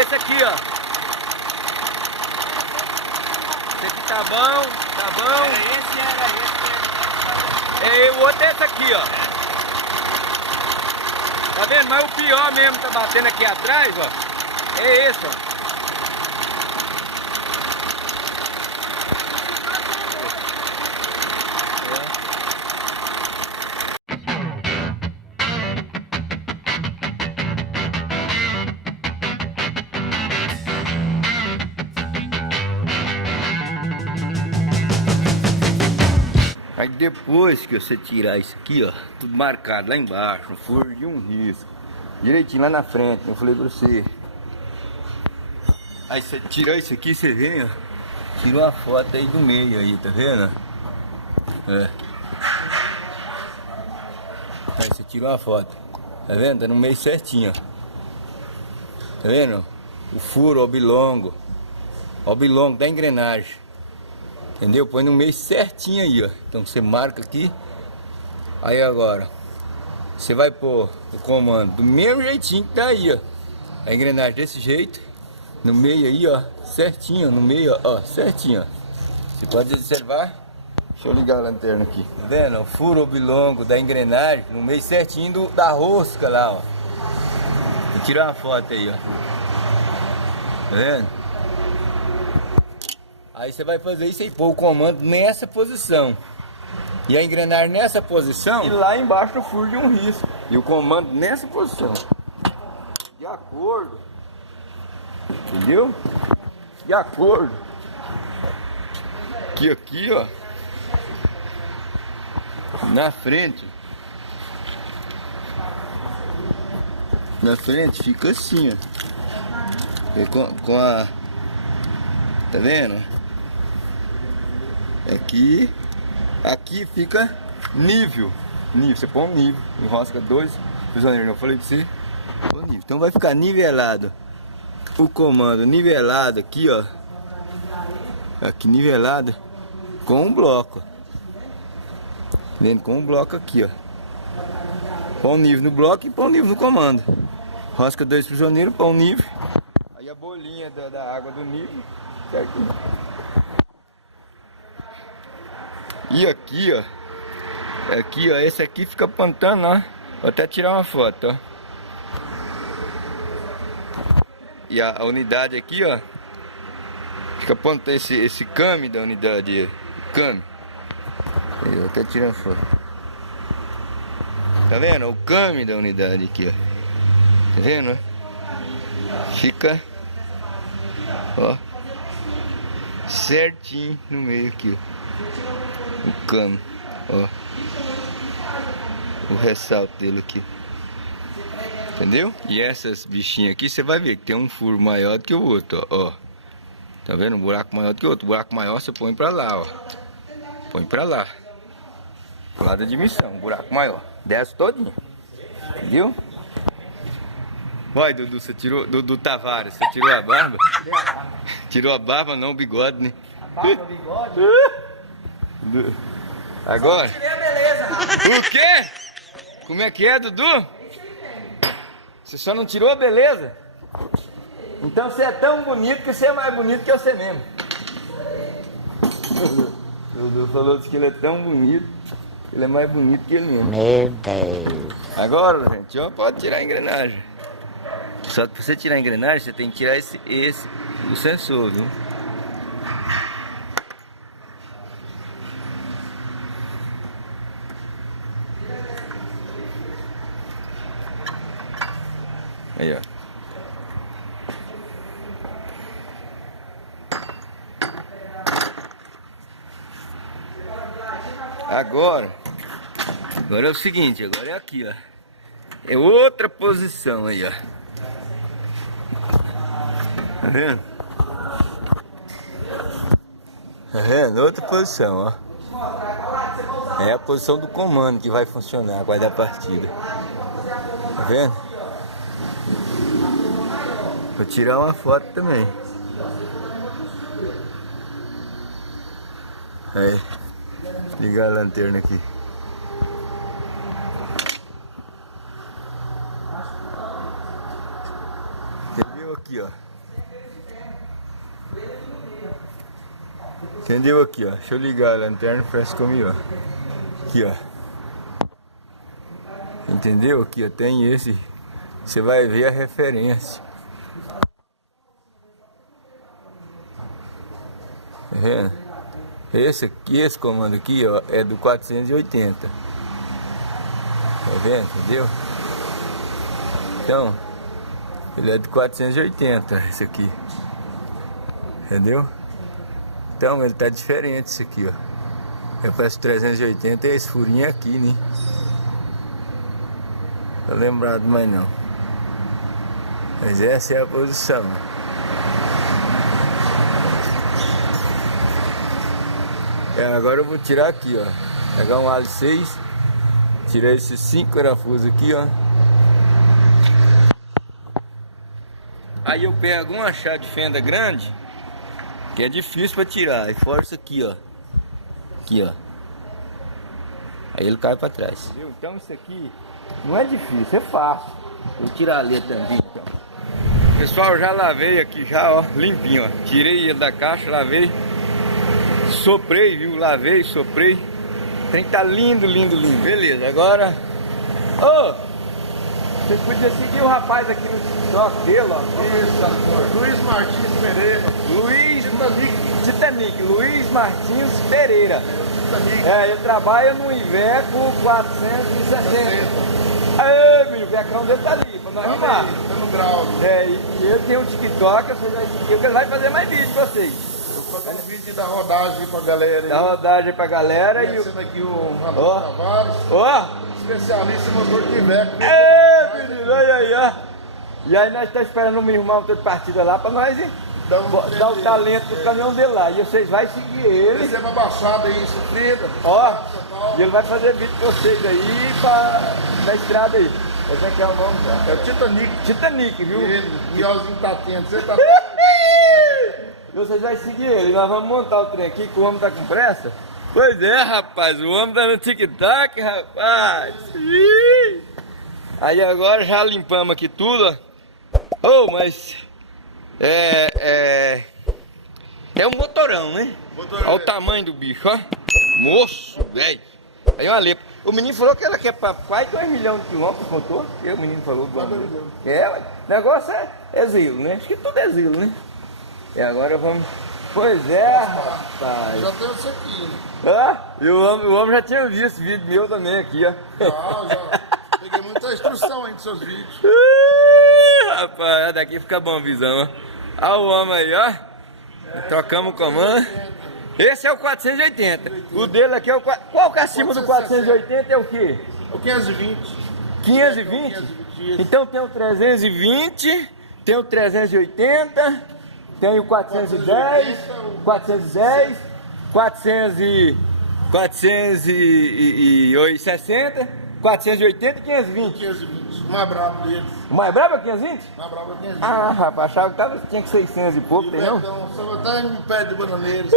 Esse aqui, ó. Esse aqui tá bom, tá bom. E o outro é esse aqui, ó. Tá vendo? Mas o pior mesmo tá batendo aqui atrás, ó. É esse, ó. Aí depois que você tirar isso aqui, ó, tudo marcado lá embaixo, um furo de um risco, direitinho lá na frente, eu falei pra você. Aí você tira isso aqui, você vem, ó, tira uma foto aí do meio aí, tá vendo? É. Aí você tirou uma foto, tá vendo? Tá no meio certinho, ó. Tá vendo? O furo, o bilongo da engrenagem. Entendeu? Põe no meio certinho aí, ó. Então você marca aqui. Aí agora você vai pôr o comando do mesmo jeitinho que tá aí, ó. A engrenagem desse jeito. No meio aí, ó. Certinho, no meio, ó. Certinho, ó. Você pode observar. Deixa eu ligar a lanterna aqui. Tá vendo? O furo oblongo da engrenagem. No meio certinho da rosca lá, ó. Vou tirar uma foto aí, ó. Tá vendo? Aí você vai fazer isso e pôr o comando nessa posição. E a engrenagem nessa posição. E lá embaixo o furo de um risco. E o comando nessa posição. De acordo. Entendeu? De acordo. Aqui, ó. Na frente. Na frente fica assim, ó. E com a... Tá vendo? Aqui fica nível. Você põe um nível, enrosca dois prisioneiros, eu falei pra você. Nível. Então vai ficar nivelado. O comando nivelado aqui, ó. Aqui nivelado com um bloco. Vendo? Com um bloco aqui, ó. Põe um nível no bloco e põe um nível no comando. Rosca dois prisioneiros, põe um nível. Aí a bolinha da água do nível. Certo? E aqui, ó, esse aqui fica apontando, ó. Vou até tirar uma foto, ó. E a unidade aqui, ó, fica apontando esse came da unidade, came. Eu vou até tirar uma foto. Tá vendo? O came da unidade aqui, ó. Tá vendo? Fica, ó, certinho no meio aqui, ó. O cano, ó. O ressalto dele aqui. Entendeu? E essas bichinhas aqui, você vai ver que tem um furo maior do que o outro, ó. Tá vendo? Um buraco maior do que o outro. O buraco maior você põe pra lá, ó. Põe pra lá. Pro lado da admissão, um buraco maior. Desce todinho. Entendeu? Vai, Dudu, você tirou... Dudu Tavares, você tirou a barba? Tirou a barba, não o bigode, né? A barba, o bigode? Agora? Só tirei a beleza, rapaz. O quê? Como é que é, Dudu? Você só não tirou a beleza? Então você é tão bonito que você é mais bonito que você mesmo. O Dudu falou que ele é tão bonito, ele é mais bonito que ele mesmo. Meu Deus. Agora, gente, ó, pode tirar a engrenagem. Só que pra você tirar a engrenagem, você tem que tirar o sensor, viu? Aí, ó. Agora é o seguinte, agora é aqui, ó. É outra posição aí, ó. Tá vendo? Tá vendo? Outra posição, ó. É a posição do comando que vai funcionar, vai dar partida. Tá vendo? Vou tirar uma foto também. Aí, ligar a lanterna aqui. Você viu aqui, ó? Entendeu aqui, ó? Deixa eu ligar a lanterna pra esse comigo, ó. Aqui, ó. Entendeu? Aqui, ó. Tem esse. Você vai ver a referência. Tá vendo? Esse aqui, esse comando aqui, ó, é do 480. Tá vendo? Entendeu? Então, ele é de 480, esse aqui. Entendeu? Então, ele tá diferente, esse aqui, ó. Eu peço 380 e esse furinho aqui, né? Tô lembrado mais não. Mas essa é a posição. Agora eu vou tirar aqui, ó. Pegar um alho 6. Tirar esses 5 parafusos aqui, ó. Aí eu pego uma chave de fenda grande, que é difícil para tirar, e forço aqui, ó. Aqui, ó. Aí ele cai para trás. Então isso aqui não é difícil, é fácil. Vou tirar a letra também, então. Pessoal, já lavei aqui já, ó, limpinho, ó. Tirei ele da caixa, lavei. Soprei, viu? Lavei, soprei. O trem tá lindo, lindo, lindo. Beleza, agora... Ô! Você podia seguir o rapaz aqui no TikTok dele, ó. Luiz Martins Pereira. Luiz Martins Pereira. Titanic. Ele trabalha no Iveco 460. Aê, filho, o Vecão dele tá ali, pra nós arrumar. Tá no grau. E ele tem um TikTok, você vai seguir, porque ele vai fazer mais vídeo pra vocês. Eu faço um vídeo da rodagem pra galera aí. Dá rodagem pra galera e o... Conhecendo aqui o Ramon Tavares. Ó! Especialista em motor de Iveco. Ê, menino, olha aí, ó. E aí nós estamos esperando o meu irmão motor de partida lá pra nós dar o talento do caminhão dele lá. E vocês vão seguir ele. Receba a baixada aí, sofrida. Ó, e ele vai fazer vídeo com vocês aí na estrada aí. Como é que é o nome? É o Titanic. Titanic, viu? Ele, o Miozinho tá atento. Você tá E vocês vão seguir ele. Nós vamos montar o trem aqui, que o homem tá com pressa. Pois é, rapaz, o homem tá no TikTok, rapaz. Ih. Aí agora já limpamos aqui tudo, ó. Oh, mas é um motorão, né? Olha o tamanho do bicho, ó. Moço, velho. Aí uma lepa. O menino falou que ela quer pra quase 2 milhões de quilômetros, contou? E o menino falou do homem. O negócio é zelo, né? Acho que tudo é zelo, né? E agora vamos... Pois é, rapaz. Já tem isso aqui, né? E o homem já tinha visto vídeo meu também aqui, ó. Já. Peguei muita instrução aí dos seus vídeos. Rapaz, daqui fica bom a visão, ó. Olha o homem aí, ó. Trocamos o comando. Esse é o 480. O dele aqui é o... Qual que é acima do 480 é o quê? O 520. 520? Então tem o 320, tem o 380, tem o 410, 410, 460, 480 e 520. 520. O mais brabo deles. O mais brabo é 520? O mais brabo é 520. Ah, rapaz, achava que tinha que 600 e pouco, tem não? Então, só tá em pé de bananeiros.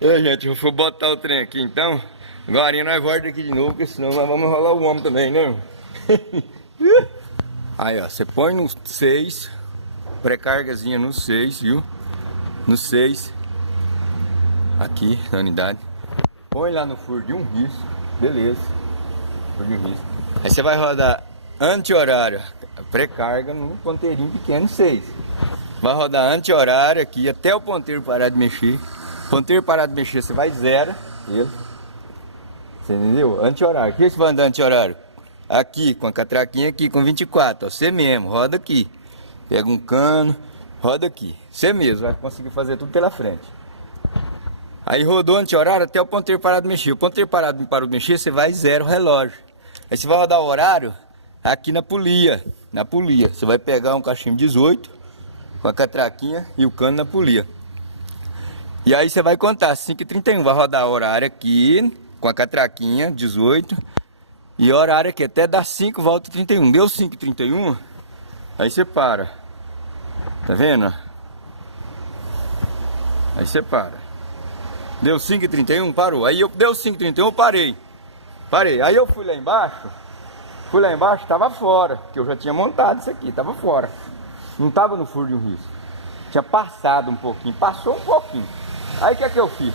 Gente, eu vou botar o trem aqui então. Agora nós voltamos aqui de novo, porque senão nós vamos enrolar o homem também, né? Aí, ó, você põe no 6, pré-cargazinha no 6, viu? No 6, aqui na unidade. Põe lá no furo de um risco, beleza. Furo de um risco. Aí você vai rodar anti-horário, pré-carga num ponteirinho pequeno 6. Vai rodar anti-horário aqui até o ponteiro parar de mexer. Ponteiro parar de mexer, você vai zero ele. Você entendeu? Anti-horário. Aqui você vai andar anti-horário. Aqui, com a catraquinha aqui, com 24. Ó, você mesmo, roda aqui. Pega um cano, roda aqui. Você mesmo, vai conseguir fazer tudo pela frente. Aí rodou anti-horário até o ponteiro parar de mexer. O ponteiro parou de mexer, você vai zero o relógio. Aí você vai rodar o horário aqui na polia. Na polia. Você vai pegar um cachimbo 18 com a catraquinha e o cano na polia. E aí você vai contar 5h31. Vai rodar o horário aqui com a catraquinha 18. E horário aqui até dar 5, volta 31. Deu 5h31, aí você para. Tá vendo? Aí você para. Deu 5h31, parou. Aí deu 5h31, eu parei. Aí eu fui lá embaixo. Tava fora. Que eu já tinha montado isso aqui, tava fora. Não tava no furo de um risco. Tinha passado um pouquinho, passou um pouquinho. Aí o que é que eu fiz?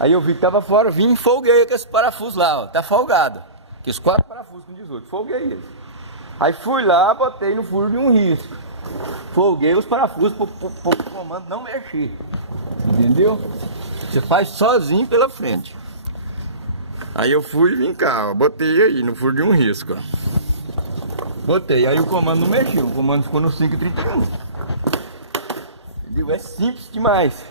Aí eu vi que tava fora, vim e folguei com esse parafuso lá, ó. Tá folgado. Aqueles 4 parafusos com 18, folguei eles. Aí fui lá, botei no furo de um risco. Folguei os parafusos pro comando não mexer. Entendeu? Você faz sozinho pela frente. Aí eu fui e vim cá, ó. Botei aí no furo de um risco, ó. Botei, aí o comando não mexeu. O comando ficou no 5,31. Entendeu? É simples demais.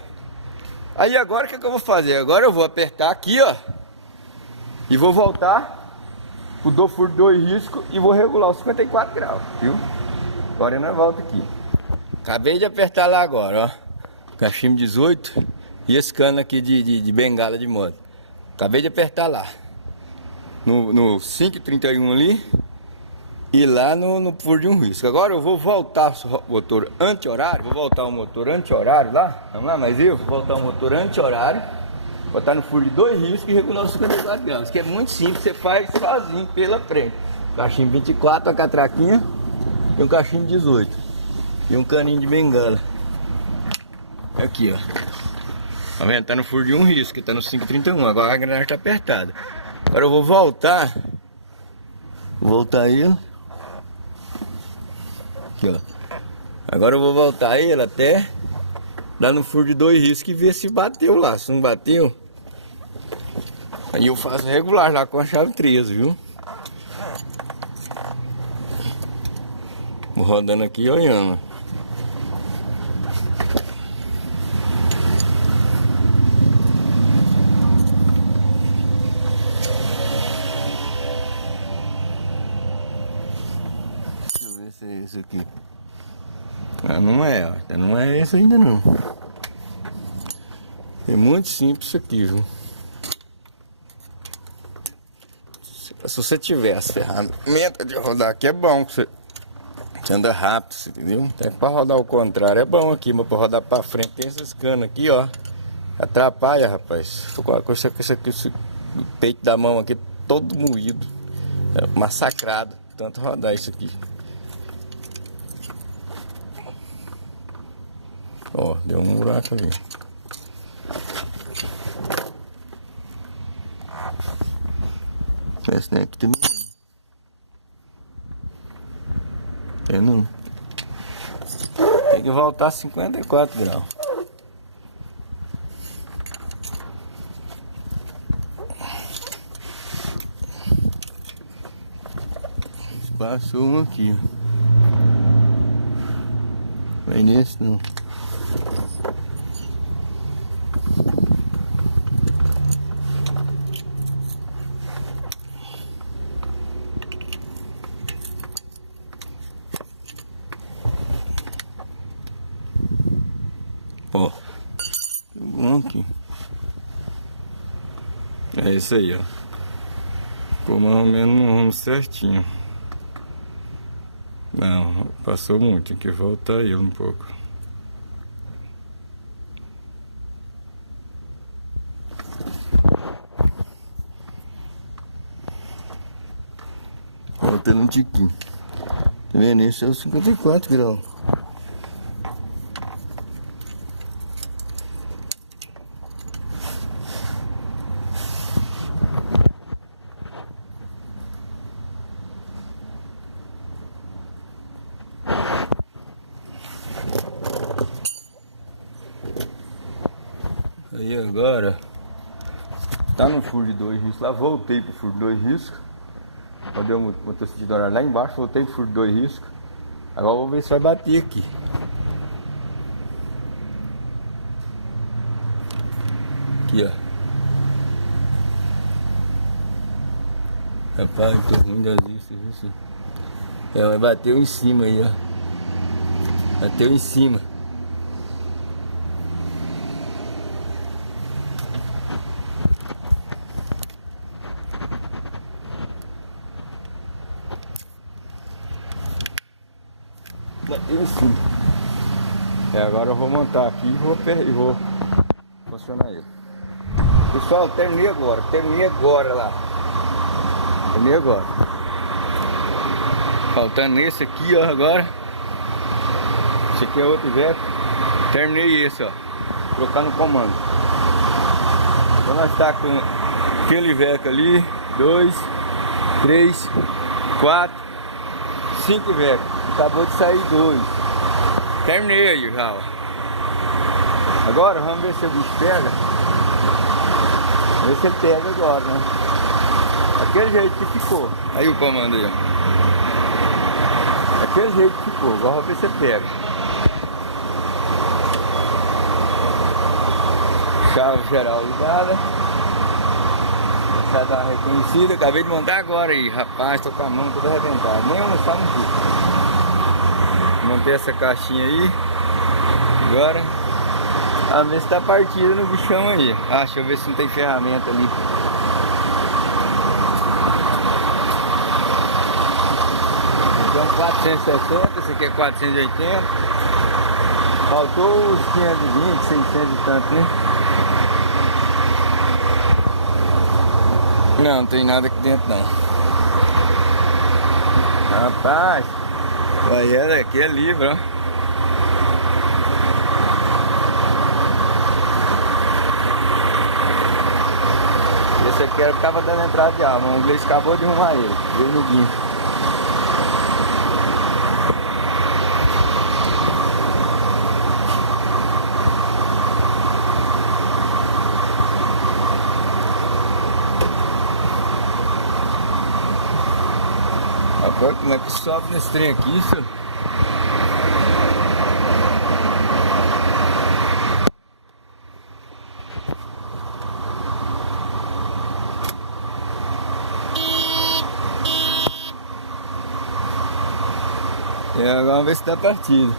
Aí agora o que é que eu vou fazer? Agora eu vou apertar aqui, ó. E vou voltar pro furo de 2 riscos e vou regular os 54 graus, viu? Agora nós volta aqui. Acabei de apertar lá agora, ó. Cachimbo 18 e esse cano aqui de bengala de moto. Acabei de apertar lá. No 5,31 ali. E lá no furo de um risco. Agora eu vou voltar o motor anti-horário. Vou voltar o motor anti-horário lá. Vamos lá, mas eu vou voltar o motor anti-horário. Botar no furo de 2 riscos e regular os 54 graus. Que é muito simples, você faz sozinho pela frente. Cachimbo 24, a catraquinha. E um cachimbo 18. E um caninho de bengala. Aqui, ó. Tá vendo? Tá no furo de um risco, tá no 5,31. Agora a engrenagem tá apertada. Agora eu vou voltar. Vou voltar ele. Aqui, ó. Agora eu vou voltar ele até dar no furo de 2 riscos e ver se bateu lá. Se não bateu, aí eu faço regular lá com a chave 13, viu? Vou rodando aqui e olhando. Deixa eu ver se é esse aqui. Ah, não é, ó. Não é esse ainda não. É muito simples isso aqui, viu? Se você tiver as ferramentas de rodar aqui, é bom que você anda rápido, entendeu? Até para rodar ao contrário é bom aqui, mas para rodar para frente tem esses canos aqui, ó. Atrapalha, rapaz. Tô com isso aqui, o peito da mão aqui todo moído. É massacrado, tanto rodar isso aqui. Ó, deu um buraco ali. Esse aqui também. Eu não. Tem que voltar a 54 graus. Passou um aqui. Vai nesse não. Ó, bom aqui. É isso aí, ó. Ficou mais ou menos no rumo certinho. Não, passou muito, tem que voltar ele um pouco. Voltando um tiquinho. Tá vendo? Esse é o 54 graus. Aí agora tá no furo de 2 riscos lá, voltei pro furo de 2 riscos. Rodei o motocicleta horário lá embaixo, voltei pro furo de 2 riscos. Agora vou ver se vai bater aqui. Aqui, ó. Rapaz, tô ruim das isso. É, mas bateu em cima aí, ó. Bateu em cima. Bateu em cima. Agora eu vou montar aqui e vou funcionar ele. Pessoal, terminei agora lá. Terminei agora. Faltando esse aqui, ó, agora. Esse aqui é outro Iveco. Terminei esse, ó. Trocar no comando. Então nós tá com aquele Iveco ali. 2, 3, 4, 5 Iveco. Acabou de sair 2. Terminei aí já, ó. Agora vamos ver se o bicho pega. Vamos ver se ele pega agora, né? Aquele jeito que ficou. Aí o comando aí, ó. Aquele jeito que ficou. Agora vamos ver se ele pega. Chave geral ligada. Já dá uma reconhecida. Acabei de montar agora aí. Rapaz, tô com a mão toda arrebentada. Nem almoçar não fica. Montei essa caixinha aí. Agora a ver se tá partida no bichão aí. Ah, deixa eu ver se não tem ferramenta ali. Esse é um 460, esse aqui é 480. Faltou os 520, 600 e tanto, né? Não tem nada aqui dentro não. Rapaz, vai ela aqui é livre, ó. Esse aqui era o que tava dando entrada de água, o inglês acabou de arrumar ele, veio no guincho. Rapaz, como é que sobe nesse trem aqui, isso? E agora vamos ver se dá partida.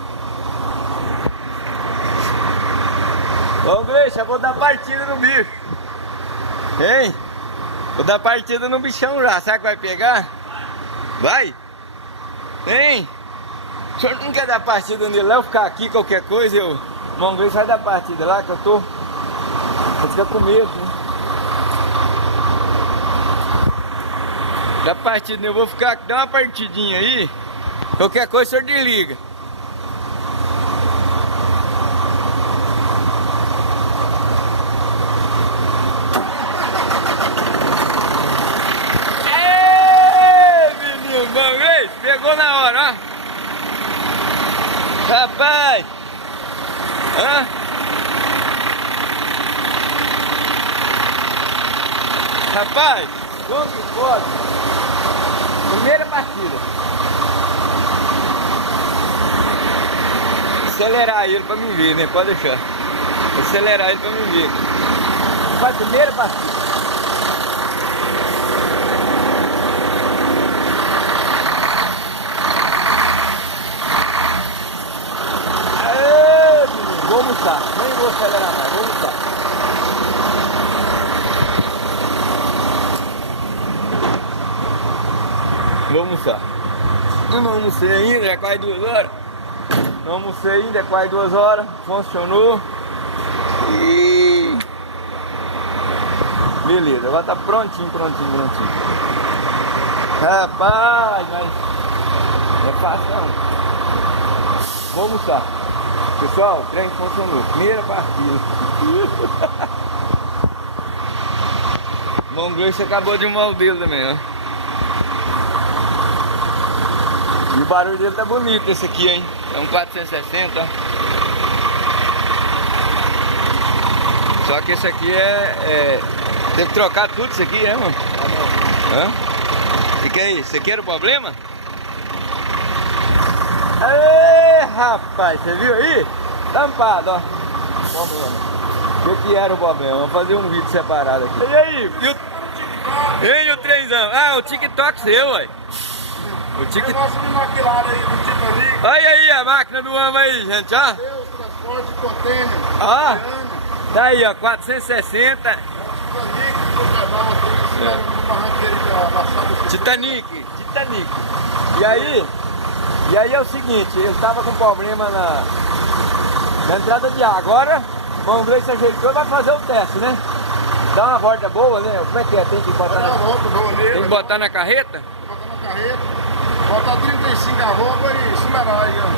Ô Gleice, vou dar partida no bicho. Hein? Vou dar partida no bichão já. Será que vai pegar? Vai? Hein? O senhor não quer dar partida nele lá? Eu ficar aqui, qualquer coisa, eu... Vamos ver se vai dar partida lá, que eu tô... Eu fico com medo, né? Dá partida nele, eu vou ficar aqui, dá uma partidinha aí. Qualquer coisa o senhor desliga. Ei, menino, vamos ver? Pegou na hora, ó. Rapaz. Hã? Rapaz, como que pode? Primeira partida. Acelerar ele pra mim ver, né? Pode deixar. Acelerar ele pra mim ver. Faz a primeira partida. Aê, menino, vou almoçar. Nem vou acelerar mais, vou almoçar. Vou almoçar. Eu não almocei ainda, já quase 2 horas. Não almocei ainda, é quase 2 horas, funcionou. E... beleza, agora tá prontinho. Rapaz, mas não é fácil não. Vou almoçar. Pessoal, o trem funcionou. Primeira partida. O Mão Gleice acabou de arrumar o dele também, ó. E o barulho dele tá bonito esse aqui, hein? É um 460, ó. Só que esse aqui teve que trocar tudo isso aqui, é, mano? Hã? O que é isso? Esse aqui era o problema? Ê, rapaz, você viu aí? Tampado, ó. O que era o problema? Vamos fazer um vídeo separado aqui. E aí? E o trenzão? Ah, o TikTok seu, ué. O TikTok. Olha aí a máquina do homem aí, gente, ó. Transporte de contêiner. Ó, tá aí, ó, 460. Titanic. E aí é o seguinte, eu tava com problema na entrada de ar. Agora, o Mão Gleice ajeitou e vai fazer o teste, né? Dá uma volta boa, né? Como é que é? Tem que botar tem que botar na carreta? Botar na carreta. Botar 35 a roupa e acelerar aí, ó.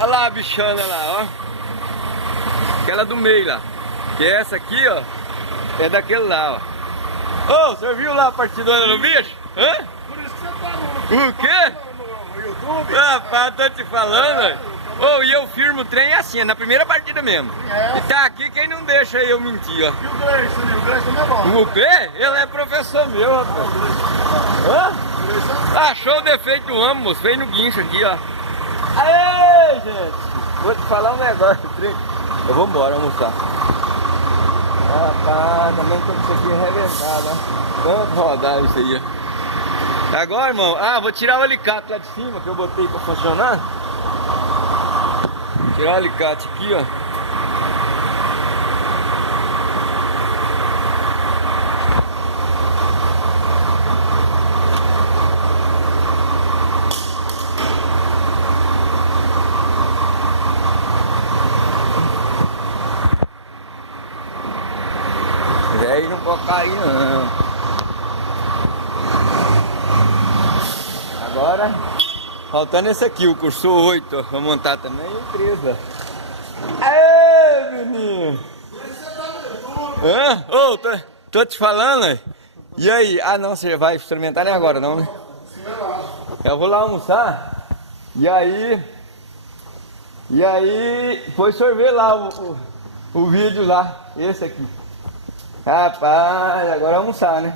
Olha lá a bichona lá, ó. Aquela do meio lá. Que é essa aqui, ó. É daquele lá, ó. Ô, você viu lá a partidona no bicho? Hã? Por isso que você tá O quê? no YouTube. Rapaz, tô te falando, ó. Ô, e eu firmo o trem assim, é na primeira partida mesmo. É. E tá aqui quem não deixa eu mentir, ó. E o Gleison ali? O Gleison não é bom. O quê? Ele é professor meu, rapaz. Hã? O Gleison Achou o defeito do homem, moço. Veio no guincho aqui, ó. Aê, gente. Vou te falar um negócio, trem. Eu vou embora almoçar. Rapaz, também tô com isso aqui arrebentado, ó. Quanto rodar isso aí, ó. Agora, irmão, vou tirar o alicate lá de cima que eu botei pra funcionar. Tirar o alicate aqui, ó. Velho, não pode cair não. Agora, faltando esse aqui, o curso 8, ó. Vou montar também e o 3, ó. Aê, menino! Hã? Ô, tô te falando, aí. E aí? Ah, não, você vai experimentar nem agora, não, né? Eu vou lá almoçar. E aí, depois o senhor vê lá o vídeo lá, esse aqui. Rapaz, agora é almoçar, né?